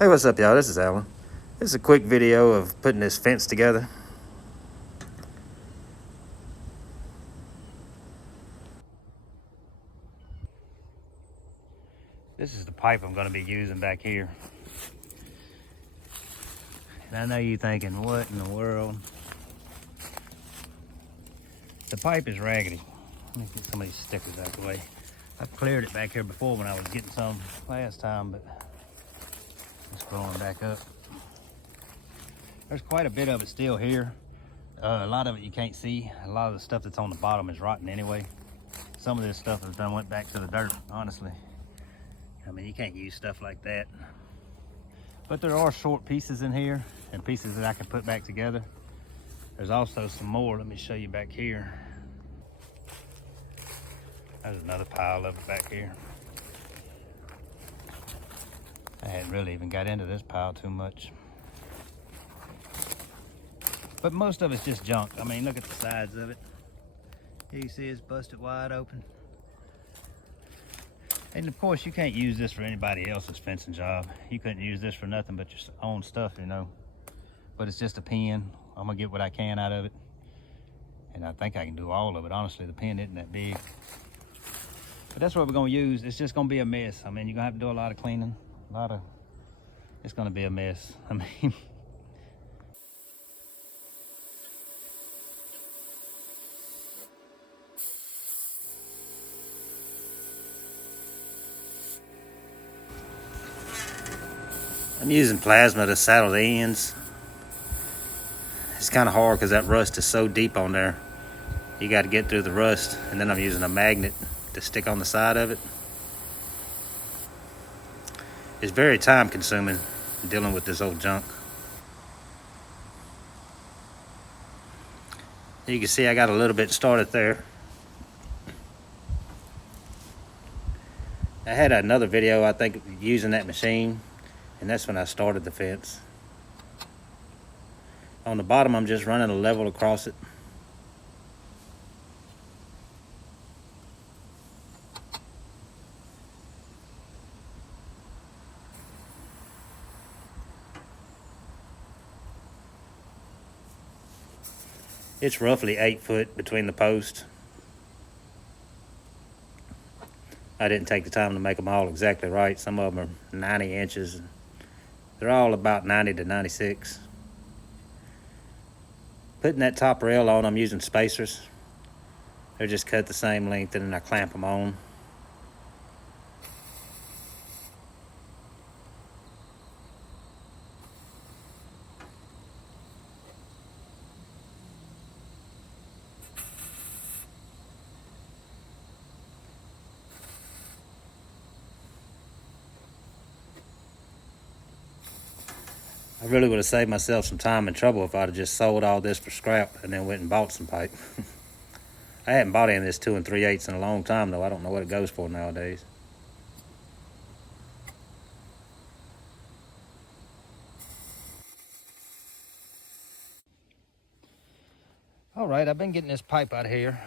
Hey, what's up, y'all? This is Alan. This is a quick video of putting this fence together. This is the pipe I'm going to be using back here. And I know you're thinking, what in the world? The pipe is raggedy. Let me get some of these stickers out the way. I've cleared it back here before when I was getting some last time, but it's growing back up. There's quite a bit of it still here. A lot of it you can't see. A lot of the stuff that's on the bottom is rotten anyway. Some of this stuff has done went back to the dirt, honestly. I mean, you can't use stuff like that. But there are short pieces in here and pieces that I can put back together. There's also some more. Let me show you back here. There's another pile of it back here. I hadn't really even got into this pile too much. But most of it's just junk. I mean, look at the sides of it. You can see it's busted wide open. And of course, you can't use this for anybody else's fencing job. You couldn't use this for nothing but your own stuff, you know. But it's just a pen. I'm gonna get what I can out of it. And I think I can do all of it. Honestly, the pen isn't that big. But that's what we're gonna use. It's just gonna be a mess. I mean, you're gonna have to do a lot of cleaning. It's gonna be a mess. I mean, I'm using plasma to saddle the ends. It's kind of hard because that rust is so deep on there. You got to get through the rust, and then I'm using a magnet to stick on the side of it. It's very time consuming dealing with this old junk. You can see I got a little bit started there. I had another video, I think, using that machine, and that's when I started the fence. On the bottom, I'm just running a level across it. It's roughly 8 foot between the posts. I didn't take the time to make them all exactly right. Some of them are 90 inches. They're all about 90 to 96. Putting that top rail on, I'm using spacers. They're just cut the same length, and then I clamp them on. I really would have saved myself some time and trouble if I'd have just sold all this for scrap and then went and bought some pipe. I haven't bought any of this 2 3/8 in a long time, though. I don't know what it goes for nowadays. All right, I've been getting this pipe out of here,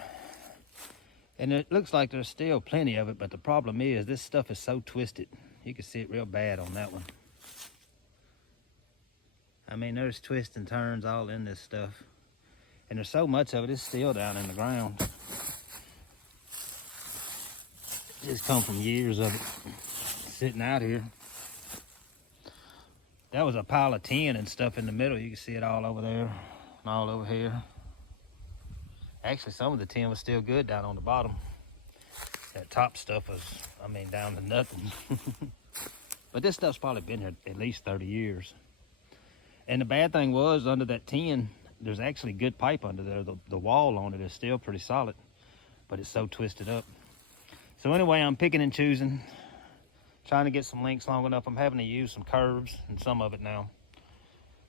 and it looks like there's still plenty of it, but the problem is this stuff is so twisted. You can see it real bad on that one. I mean, there's twists and turns all in this stuff. And there's so much of it, it's still down in the ground. It just come from years of it sitting out here. That was a pile of tin and stuff in the middle. You can see it all over there and all over here. Actually, some of the tin was still good down on the bottom. That top stuff was, I mean, down to nothing. But this stuff's probably been here at least 30 years. And the bad thing was, under that tin, there's actually good pipe under there. The wall on it is still pretty solid, but it's so twisted up. So anyway, I'm picking and choosing, trying to get some links long enough. I'm having to use some curves and some of it now,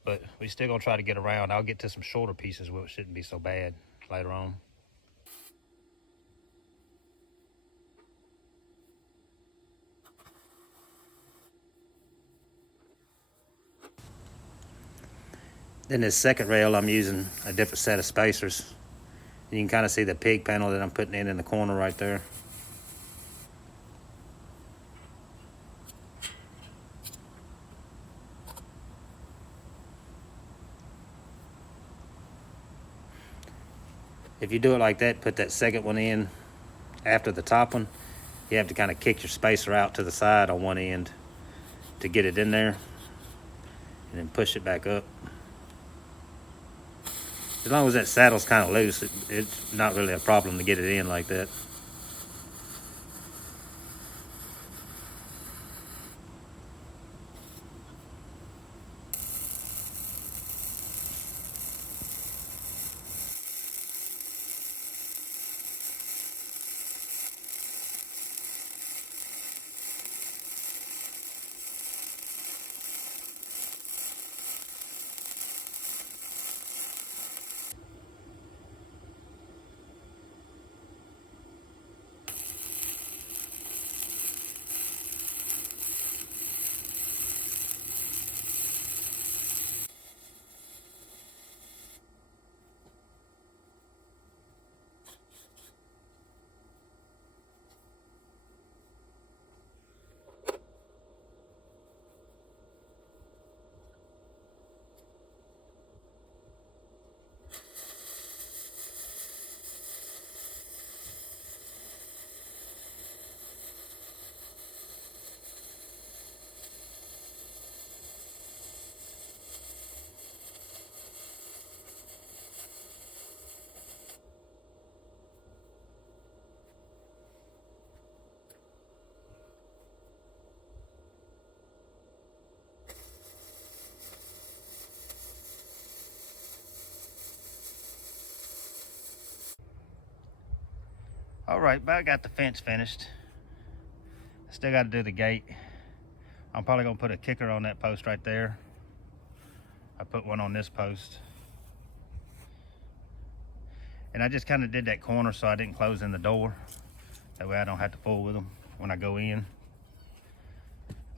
but we still gonna try to get around. I'll get to some shorter pieces where it shouldn't be so bad later on. Then this second rail, I'm using a different set of spacers. You can kind of see the pig panel that I'm putting in the corner right there. if you do it like that, put that second one in after the top one, you have to kind of kick your spacer out to the side on one end to get it in there, and then push it back up. As long as that saddle's kind of loose, it's not really a problem to get it in like that. All right, but I got the fence finished. Still got to do the gate. I'm probably gonna put a kicker on that post right there. I put one on this post. And I just kind of did that corner so I didn't close in the door. That way I don't have to fool with them when I go in.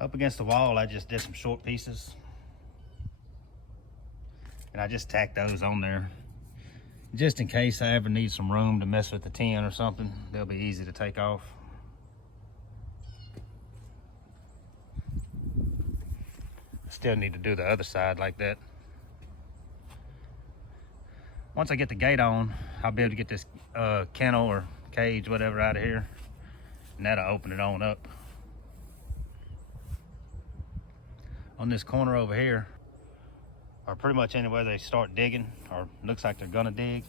Up against the wall, I just did some short pieces. And I just tacked those on there. Just in case I ever need some room to mess with the tin or something, they'll be easy to take off. Still need to do the other side like that. Once I get the gate on, I'll be able to get this kennel or cage, whatever, out of here, and that'll open it on up. On this corner over here, or pretty much anywhere they start digging, or looks like they're gonna dig,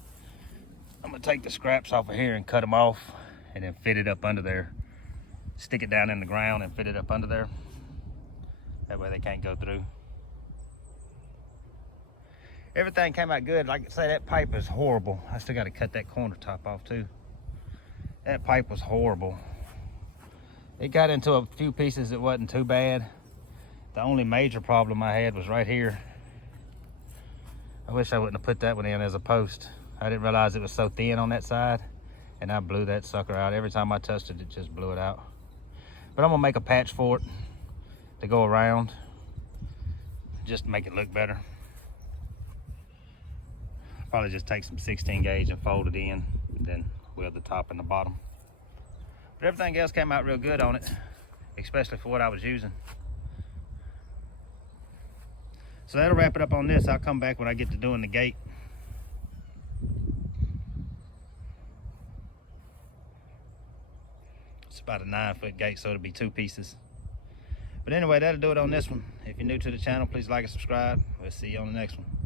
I'm gonna take the scraps off of here and cut them off, and then fit it up under there. Stick it down in the ground and fit it up under there. That way they can't go through. Everything came out good. Like I say, that pipe is horrible. I still gotta cut that corner top off too. That pipe was horrible. It got into a few pieces that wasn't too bad. The only major problem I had was right here. I wish I wouldn't have put that one in as a post. I didn't realize it was so thin on that side, and I blew that sucker out. Every time I touched it, it just blew it out. But I'm gonna make a patch for it to go around, just to make it look better. Probably just take some 16 gauge and fold it in, and then weld the top and the bottom. But everything else came out real good on it, especially for what I was using. So that'll wrap it up on this. I'll come back when I get to doing the gate. It's about a 9-foot gate, so it'll be 2 pieces. But anyway, that'll do it on this one. If you're new to the channel, please like and subscribe. We'll see you on the next one.